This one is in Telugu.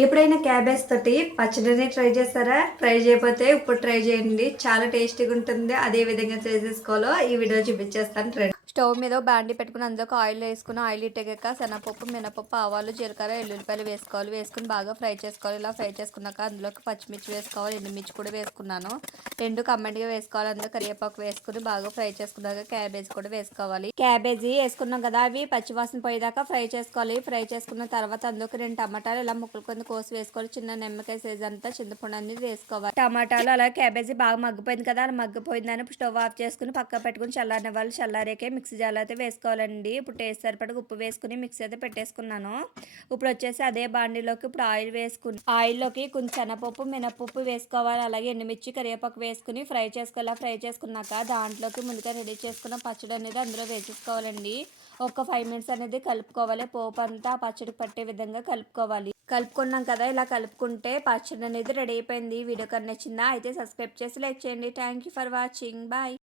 ఎప్పుడైనా క్యాబేజ్ తోటి పచ్చడిని ట్రై చేస్తారా? ట్రై చేయకపోతే ఇప్పుడు ట్రై చేయండి. చాలా టేస్టీగా ఉంటుంది. అదే విధంగా చేసేసుకోవాలో ఈ వీడియో చూపించేస్తాను రండి. స్టవ్ మీద బాండి పెట్టుకుని అందులోకి ఆయిల్ వేసుకుని ఆయిల్ ఇట్టగాక శనగపప్పు, మినపప్పు, ఆవాలు, జీలకర్ర, ఎల్లుల్లిపాయలు వేసుకోవాలి. వేసుకుని బాగా ఫ్రై చేసుకోవాలి. ఇలా ఫ్రై చేసుకున్నాక అందులోకి పచ్చిమిర్చి వేసుకోవాలి. ఎండుమిర్చి కూడా వేసుకున్నాను. రెండు కమ్మటిగా వేసుకోవాలి. అందులో కరివేపాకు వేసుకుని బాగా ఫ్రై చేసుకున్నాక క్యాబేజ్ కూడా వేసుకోవాలి. క్యాబేజీ వేసుకున్నాం కదా, అవి పచ్చివాసన పోయేదాకా ఫ్రై చేసుకోవాలి. ఫ్రై చేసుకున్న తర్వాత అందులోకి 2 టమాటాలు ఇలా ముక్కలు కింద కోసి వేసుకోవాలి. చిన్న నిమ్మకాయ సైజ్ అంతా చింతపండు అనేది వేసుకోవాలి. టమాటాలు అలా క్యాబేజీ బాగా మగ్గిపోయింది కదా, అలా మగ్గిపోయిందని స్టవ్ ఆఫ్ చేసుకుని పక్క పెట్టుకుని చల్లారనివ్వాలి. చల్లారేకే మిక్సీ జార్లో అయితే వేసుకోవాలండి. ఇప్పుడు టేస్ట్ సరిపడగా ఉప్పు వేసుకుని మిక్సీ అయితే పెట్టేసుకున్నాను. ఇప్పుడు వచ్చేసి అదే బాండీలోకి ఇప్పుడు ఆయిల్ వేసుకుని ఆయిల్లోకి కొంచెం శనగపప్పు, మినపప్పు వేసుకోవాలి. అలాగే ఎండుమిర్చి, కరివేపాకు వేసుకుని ఫ్రై చేసుకోవాలి. ఫ్రై చేసుకున్నాక దాంట్లోకి ముందుగా రెడీ చేసుకున్న పచ్చడి అనేది అందులో వేసేసుకోవాలండి. ఒక 5 మినిట్స్ అనేది కలుపుకోవాలి. పోపు అంతా పచ్చడి పట్టే విధంగా కలుపుకోవాలి. కలుపుకున్నాం కదా, ఇలా కలుపుకుంటే పచ్చడి అనేది రెడీ అయిపోయింది. వీడియో కన్నా నచ్చిందా అయితే సబ్స్క్రైబ్ చేసి లైక్ చేయండి. Thank you for watching. Bye.